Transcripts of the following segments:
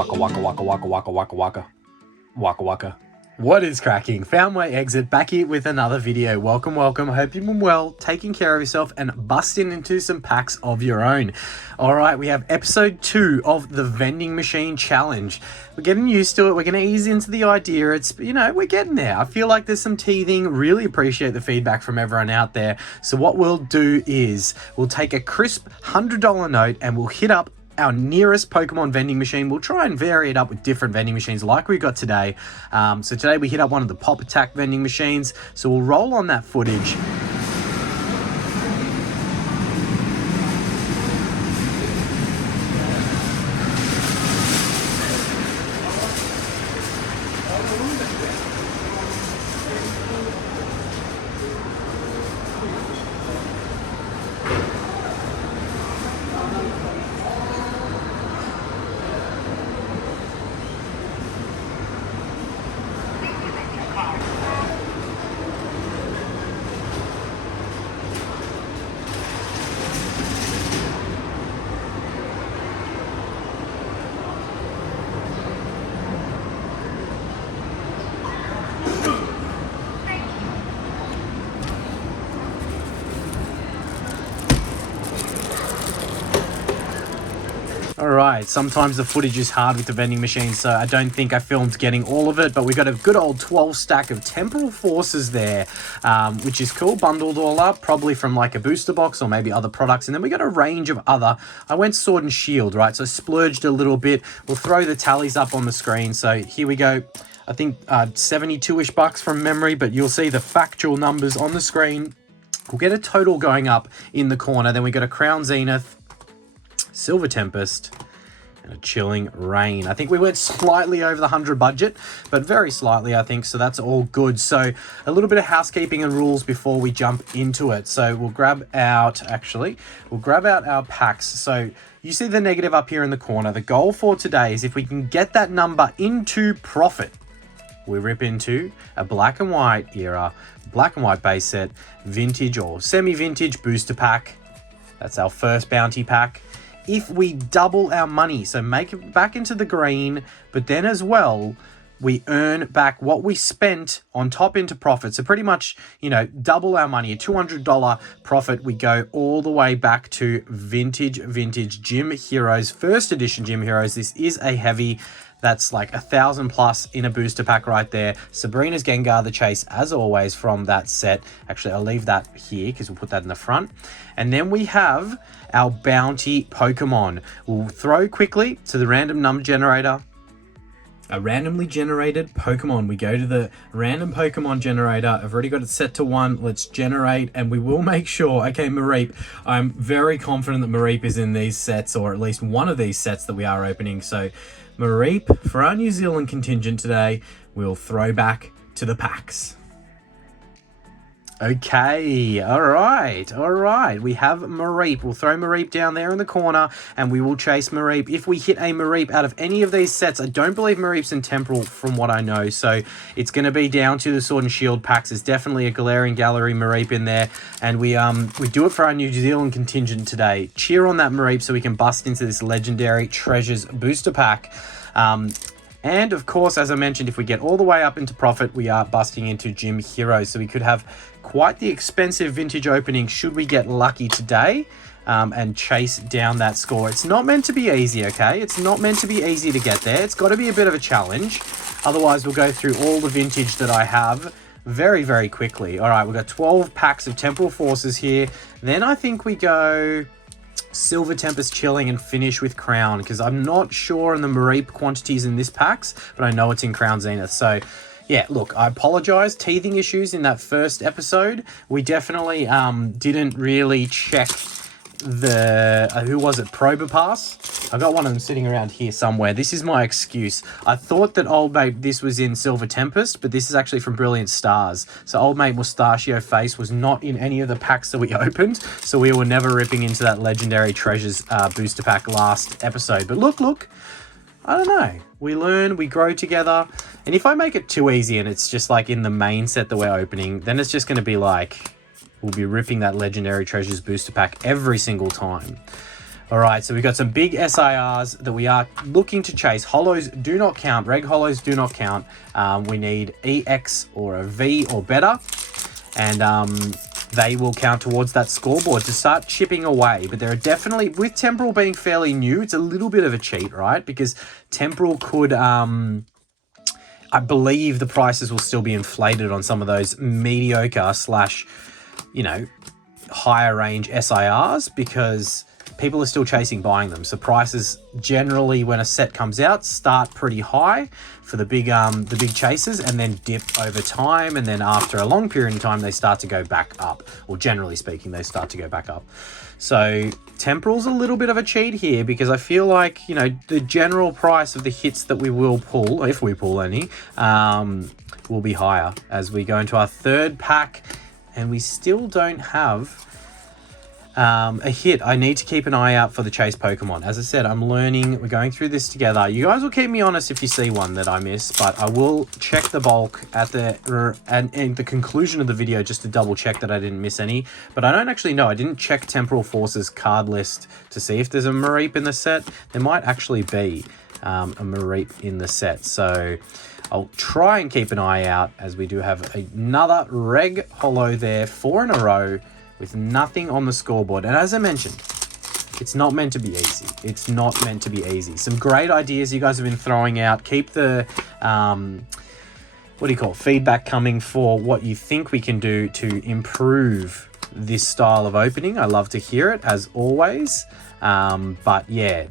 Waka waka waka waka waka waka waka. Waka waka. What is cracking? Found my exit, back here with another video. Welcome, welcome. Hope you've been well, taking care of yourself and busting into some packs of your own. All right, we have episode 2 of the Vending Machine Challenge. We're getting used to it. We're going to ease into the idea. It's, we're getting there. I feel like there's some teething. Really appreciate the feedback from everyone out there. So what we'll do is we'll take a crisp $100 note and we'll hit up our nearest Pokemon vending machine. We'll try and vary it up with different vending machines like we got today. So today we hit up one of the Pop Attack vending machines. So we'll roll on that footage. Alright, sometimes the footage is hard with the vending machine, so I don't think I filmed getting all of it, but we got a good old 12 stack of temporal forces there, which is cool, bundled all up, probably from like a booster box or maybe other products. And then we got a range of other, I went sword and shield, right? So splurged a little bit. We'll throw the tallies up on the screen. So here we go. I think 72-ish bucks from memory, but you'll see the factual numbers on the screen. We'll get a total going up in the corner. Then we got a Crown Zenith, Silver Tempest, and a Chilling Rain. I think we went slightly over the 100 budget, but very slightly, I think, so that's all good. So a little bit of housekeeping and rules before we jump into it. So we'll grab out our packs. So you see the negative up here in the corner. The goal for today is if we can get that number into profit, we rip into a black and white era, black and white base set, vintage or semi-vintage booster pack. That's our first bounty pack. If we double our money, so make it back into the green, but then as well, we earn back what we spent on top into profit. So pretty much, double our money, a $200 profit. We go all the way back to vintage Gym Heroes, first edition Gym Heroes. This is a heavy. That's like 1,000 plus in a booster pack right there. Sabrina's Gengar the Chase, as always, from that set. Actually, I'll leave that here because we'll put that in the front. And then we have our bounty Pokemon. We'll throw quickly to the random number generator. A randomly generated Pokemon. We go to the random Pokemon generator. I've already got it set to 1. Let's generate, and we will make sure. Okay, Mareep. I'm very confident that Mareep is in these sets, or at least one of these sets that we are opening. So Mareep, for our New Zealand contingent today, we'll throw back to the packs. Okay, all right. We have Mareep. We'll throw Mareep down there in the corner, and we will chase Mareep. If we hit a Mareep out of any of these sets, I don't believe Mareep's in Temporal from what I know, so it's going to be down to the Sword and Shield packs. There's definitely a Galarian Gallery Mareep in there, and we do it for our New Zealand contingent today. Cheer on that Mareep so we can bust into this Legendary Treasures booster pack. And of course, as I mentioned, if we get all the way up into profit, we are busting into Gym Heroes. So we could have quite the expensive vintage opening should we get lucky today and chase down that score. It's not meant to be easy, okay? It's not meant to be easy to get there. It's got to be a bit of a challenge. Otherwise, we'll go through all the vintage that I have very, very quickly. All right, we've got 12 packs of Temporal Forces here. Then I think we go Silver Tempest Chilling and finish with Crown, because I'm not sure on the Mareep quantities in this packs, but I know it's in Crown Zenith. So yeah, look, I apologize, teething issues in that first episode. We definitely didn't really check the who was it, Probopass. I got one of them sitting around here somewhere. This is my excuse. I thought that Old Mate, this was in Silver Tempest, but this is actually from Brilliant Stars. So Old Mate Mustachio Face was not in any of the packs that we opened, so we were never ripping into that Legendary Treasures booster pack last episode. But look, I don't know. We learn, we grow together. And if I make it too easy and it's just like in the main set that we're opening, then it's just going to be like, we'll be ripping that Legendary Treasures booster pack every single time. All right, so we've got some big SIRs that we are looking to chase. Holos do not count. Reg holos do not count. We need EX or a V or better. And they will count towards that scoreboard to start chipping away. But there are definitely, with Temporal being fairly new, it's a little bit of a cheat, right? Because Temporal could, I believe the prices will still be inflated on some of those mediocre slash, you know, higher range SIRs because people are still chasing buying them. So prices generally when a set comes out start pretty high for the big chasers and then dip over time, and then after a long period of time they start to go back up, or generally speaking they start to go back up. So Temporal's a little bit of a cheat here because I feel like, you know, the general price of the hits that we will pull, if we pull any, will be higher as we go into our third pack, and we still don't have a hit. I need to keep an eye out for the chase Pokemon. As I said, I'm learning. We're going through this together. You guys will keep me honest if you see one that I miss, but I will check the bulk at the conclusion of the video just to double check that I didn't miss any. But I don't actually know. I didn't check Temporal Force's card list to see if there's a Mareep in the set. There might actually be a Mareep in the set. So I'll try and keep an eye out as we do have another Reg Holo there, 4 in a row, with nothing on the scoreboard. And as I mentioned, it's not meant to be easy. It's not meant to be easy. Some great ideas you guys have been throwing out. Keep the, feedback coming for what you think we can do to improve this style of opening. I love to hear it, as always. But yeah,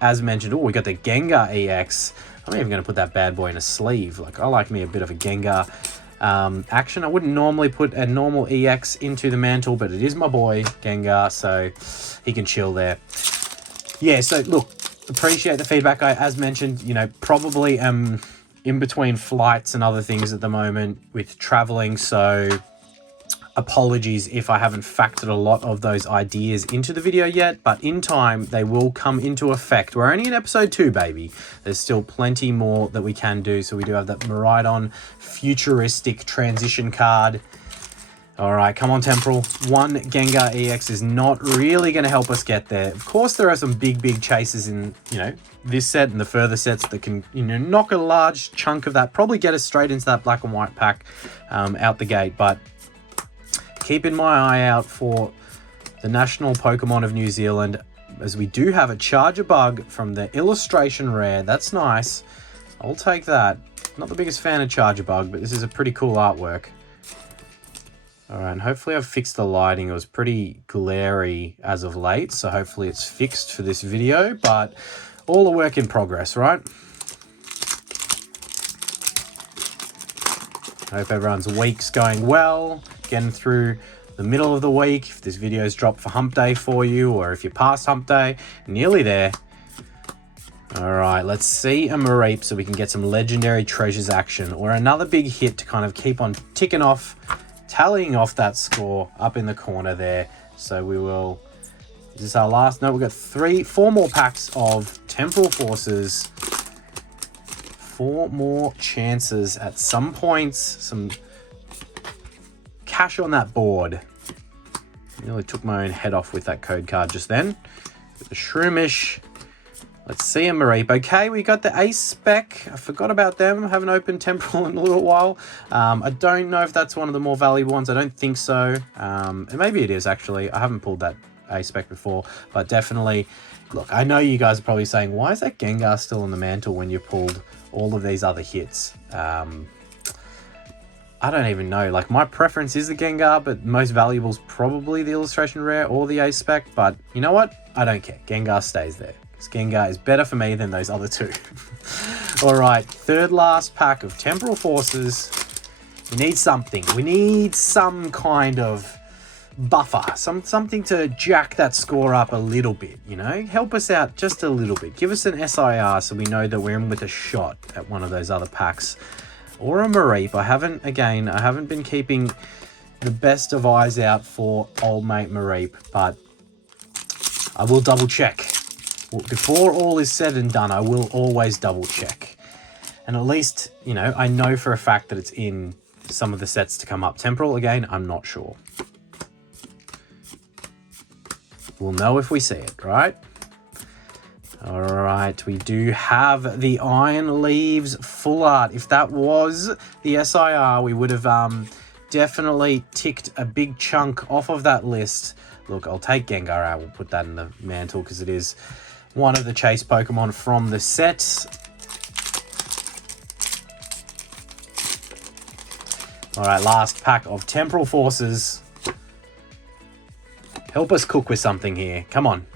as mentioned, we got the Gengar EX. I'm even going to put that bad boy in a sleeve. Like, I like me a bit of a Gengar action. I wouldn't normally put a normal EX into the mantle, but it is my boy Gengar, so he can chill there. Yeah, so look, appreciate the feedback. I, as mentioned, you know, probably am in between flights and other things at the moment with traveling, so apologies if I haven't factored a lot of those ideas into the video yet, but in time they will come into effect. We're only in episode 2, baby. There's still plenty more that we can do. So we do have that Miraidon futuristic transition card. All right, come on, Temporal. One Gengar EX is not really going to help us get there. Of course, there are some big chases in, you know, this set and the further sets that can, you know, knock a large chunk of that, probably get us straight into that black and white pack out the gate, but keeping my eye out for the national Pokemon of New Zealand, as we do have a Charger Bug from the illustration rare. That's nice. I'll take that. Not the biggest fan of Charger Bug, but this is a pretty cool artwork. All right, and hopefully I've fixed the lighting. It was pretty glary as of late, so hopefully it's fixed for this video, but all a work in progress, right? Hope everyone's week's going well. Getting through the middle of the week. If this video's dropped for hump day for you, or if you're past hump day, nearly there. All right, let's see a Mareep so we can get some legendary treasures action, or another big hit to kind of keep on ticking off, tallying off that score up in the corner there. So we will, is this our last? No, we've got 4 more packs of Temporal Forces. 4 more chances at some points, some cash on that board. Nearly took my own head off with that code card just then. Got the Shroomish. Let's see a Mareep. Okay, we got the Ace Spec. I forgot about them. I haven't opened Temporal in a little while. I don't know if that's one of the more valuable ones. I don't think so. And maybe it is, actually. I haven't pulled that Ace Spec before, but definitely. Look, I know you guys are probably saying, why is that Gengar still on the mantle when you pulled all of these other hits? I don't even know. Like, my preference is the Gengar, but most valuable is probably the illustration rare or the Ace Spec. But you know what? I don't care. Gengar stays there, because Gengar is better for me than those other 2. All right, third last pack of Temporal Forces. We need something. We need some kind of buffer, something to jack that score up a little bit, you know? Help us out just a little bit. Give us an SIR so we know that we're in with a shot at one of those other packs. Or a Mareep. I haven't been keeping the best of eyes out for old mate Mareep, but I will double check. Before all is said and done, I will always double check. And at least, you know, I know for a fact that it's in some of the sets to come up. Temporal, again, I'm not sure. We'll know if we see it, right? All right, we do have the Iron Leaves Full Art. If that was the SIR, we would have definitely ticked a big chunk off of that list. Look, I'll take Gengar out. We'll put that in the mantle because it is one of the chase Pokemon from the set. All right, last pack of Temporal Forces. Help us cook with something here. Come on.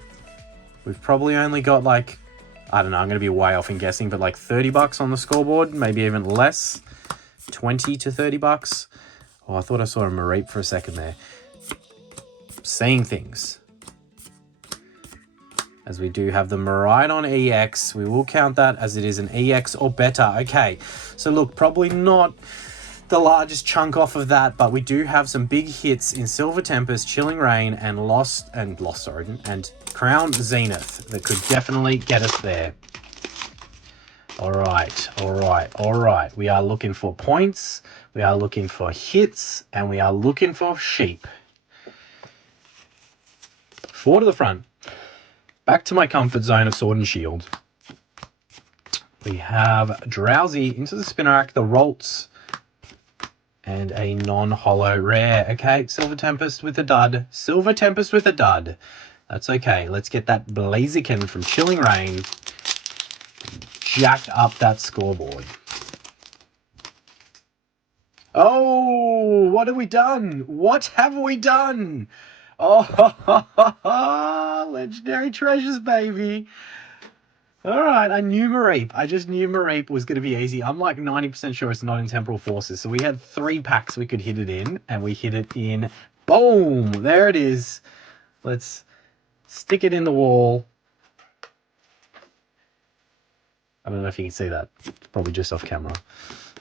We've probably only got like, I don't know, I'm going to be way off in guessing, but like 30 bucks on the scoreboard, maybe even less. 20 to 30 bucks. Oh, I thought I saw a Mareep for a second there. Seeing things. As we do have the Miraidon EX, we will count that as it is an EX or better. Okay, so look, probably not the largest chunk off of that, but we do have some big hits in Silver Tempest, Chilling Reign, and Crown Zenith that could definitely get us there. All right. We are looking for points, we are looking for hits, and we are looking for sheep. 4 to the front. Back to my comfort zone of Sword and Shield. We have Drowsy into the Spinarak, the Rolts, and a non-holo rare. Okay, Silver Tempest with a dud. Silver Tempest with a dud. That's okay. Let's get that Blaziken from Chilling Reign. Jack up that scoreboard. Oh, what have we done? What have we done? Oh, legendary treasures, baby. All right, I knew Mareep. I just knew Mareep was going to be easy. I'm like 90% sure it's not in Temporal Forces. So we had 3 packs we could hit it in, and we hit it in. Boom! There it is. Let's stick it in the wall. I don't know if you can see that. It's probably just off camera.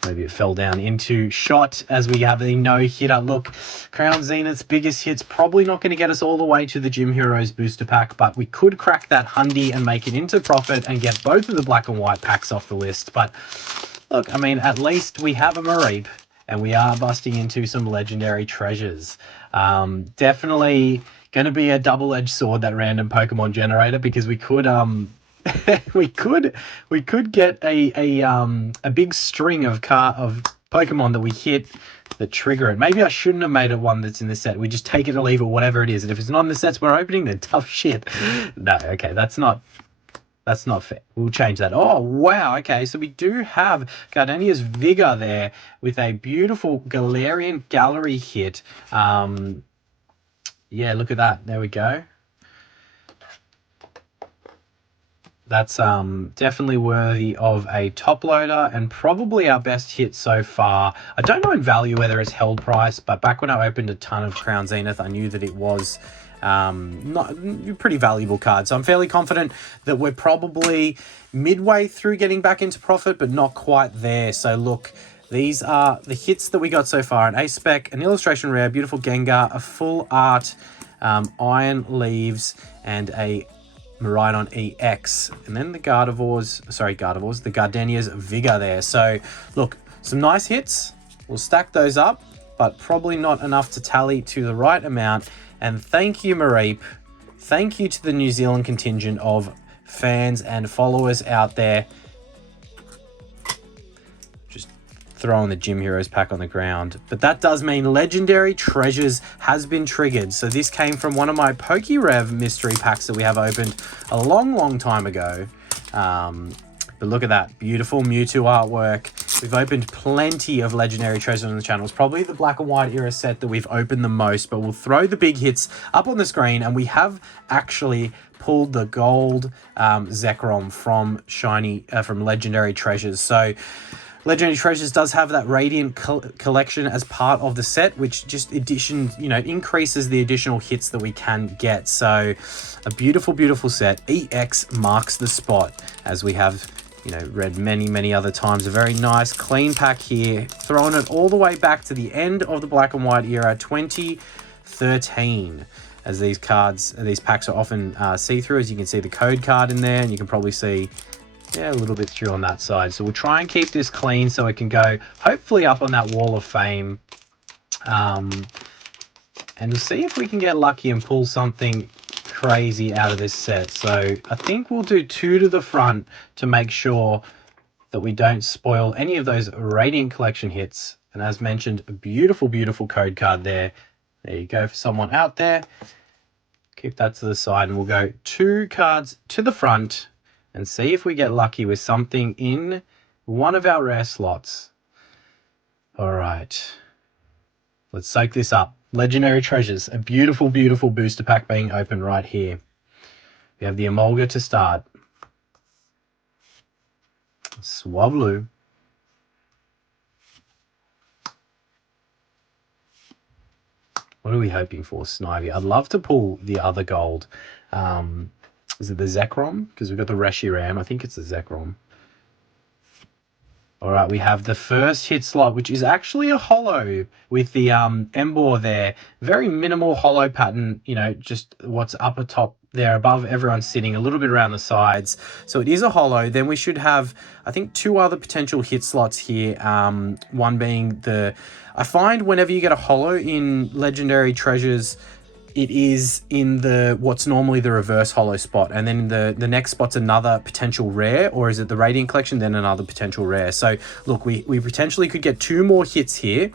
Maybe it fell down into shot as we have the no-hitter. Look, Crown Zenith's biggest hit's probably not going to get us all the way to the Gym Heroes booster pack, but we could crack that Hundy and make it into profit and get both of the black and white packs off the list. But look, I mean, at least we have a Mareep and we are busting into some legendary treasures. Definitely going to be a double-edged sword, that random Pokemon generator, because we could we could get a big string of Pokemon that we hit that trigger it. Maybe I shouldn't have made it one that's in the set. We just take it or leave it, whatever it is. And if it's not in the sets we're opening, then tough shit. No, okay, that's not fair. We'll change that. Oh, wow. Okay, so we do have Gardenia's Vigor there with a beautiful Galarian Gallery hit. Yeah, look at that. There we go. That's definitely worthy of a top loader and probably our best hit so far. I don't know in value whether it's held price, but back when I opened a ton of Crown Zenith, I knew that it was not a pretty valuable card. So I'm fairly confident that we're probably midway through getting back into profit, but not quite there. So look, these are the hits that we got so far. An Ace Spec, an Illustration Rare, beautiful Gengar, a Full Art, Iron Leaves, and a Miraidon EX, and then the the Gardenia's Vigor there. So look, some nice hits. We'll stack those up, but probably not enough to tally to the right amount. And thank you, Mareep. Thank you to the New Zealand contingent of fans and followers out there. Just throwing the Gym Heroes pack on the ground. But that does mean Legendary Treasures has been triggered. So this came from one of my PokeRev mystery packs that we have opened a long time ago. But look at that. Beautiful Mewtwo artwork. We've opened plenty of Legendary Treasures on the channel. It's probably the Black and White era set that we've opened the most, but we'll throw the big hits up on the screen, and we have actually pulled the gold Zekrom from Legendary Treasures. So Legendary Treasures does have that Radiant collection as part of the set, which just increases the additional hits that we can get. So a beautiful set. EX marks the spot, as we have read many other times. A very nice clean pack here, throwing it all the way back to the end of the Black and White era, 2013, as these packs are often see-through. As you can see the code card in there, and you can probably see a little bit through on that side. So we'll try and keep this clean so it can go hopefully up on that wall of fame, and we'll see if we can get lucky and pull something crazy out of this set. So I think we'll do 2 to the front to make sure that we don't spoil any of those Radiant Collection hits. And as mentioned, a beautiful, beautiful code card there. There you go for someone out there. Keep that to the side and we'll go 2 cards to the front and see if we get lucky with something in one of our rare slots. All right. Let's soak this up. Legendary Treasures, a beautiful, beautiful booster pack being opened right here. We have the Emolga to start. Swablu. What are we hoping for, Snivy? I'd love to pull the other gold. Is it the Zekrom? Because we've got the Reshiram. I think it's the Zekrom. All right, we have the first hit slot, which is actually a holo with the Embor there. Very minimal holo pattern, you know, just what's up atop there above everyone's sitting, a little bit around the sides. So it is a holo. Then we should have, I think, 2 other potential hit slots here. One being the, I find whenever you get a holo in Legendary Treasures, it is in the what's normally the reverse holo spot, and then the next spot's another potential rare, or is it the Radiant Collection, then another potential rare? So look, we potentially could get 2 more hits here.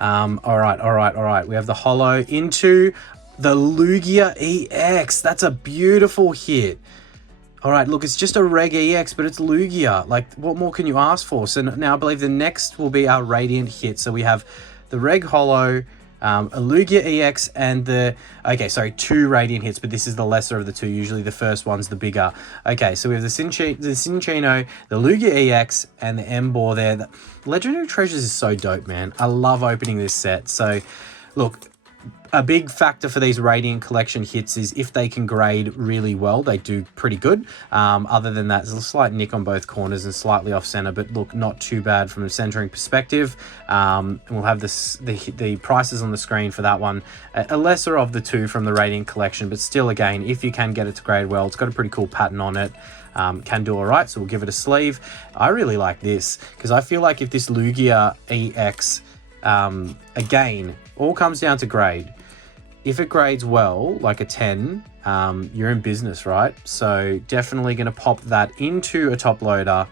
All right. We have the holo into the Lugia EX. That's a beautiful hit. All right, look, it's just a Reg EX, but it's Lugia. Like, what more can you ask for? So now I believe the next will be our Radiant hit. So we have the Reg holo, a Lugia EX, and the, okay, sorry, 2 Radiant hits, but this is the lesser of the 2. Usually the first one's the bigger. Okay, so we have the Cinccino, the Lugia EX, and the Embor there. The Legendary Treasures is so dope, man. I love opening this set. So, look, a big factor for these Radiant Collection hits is if they can grade really well, they do pretty good. Other than that, there's a slight nick on both corners and slightly off center, but look, not too bad from a centering perspective. And we'll have the prices on the screen for that one. A lesser of the 2 from the Radiant Collection, but still, again, if you can get it to grade well, it's got a pretty cool pattern on it. Can do all right, so we'll give it a sleeve. I really like this because I feel like if this Lugia EX, again, all comes down to grade. If it grades well, like a 10, you're in business, right? So definitely going to pop that into a top loader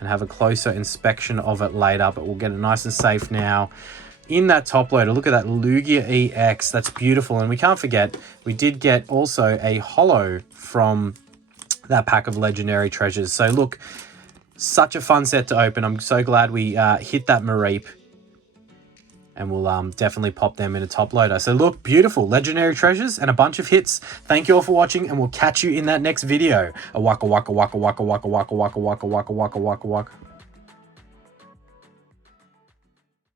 and have a closer inspection of it later, but we'll get it nice and safe now. In that top loader, look at that Lugia EX. That's beautiful. And we can't forget, we did get also a holo from that pack of Legendary Treasures. So look, such a fun set to open. I'm so glad we hit that Mareep. And we'll definitely pop them in a top loader. So look, beautiful Legendary Treasures and a bunch of hits. Thank you all for watching, and we'll catch you in that next video. A waka waka waka waka waka waka waka waka waka waka waka waka waka.